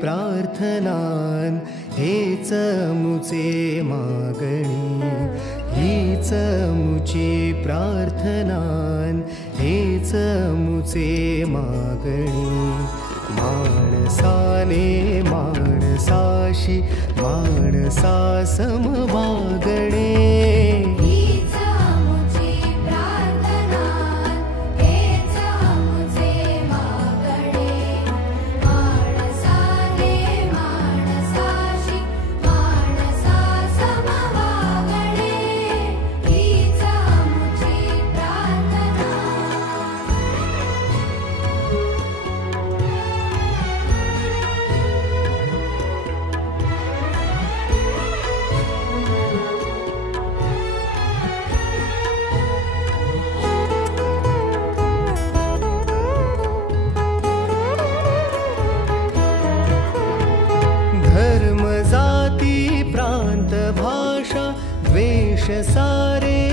प्रार्थनान हेच मुचे मागणी, हीच मुची प्रार्थनान हेच मुचे मागणी. माणसाने माणसाशी माणसा सम वागणे, धर्म जाती प्रांत भाषा द्वेष सारे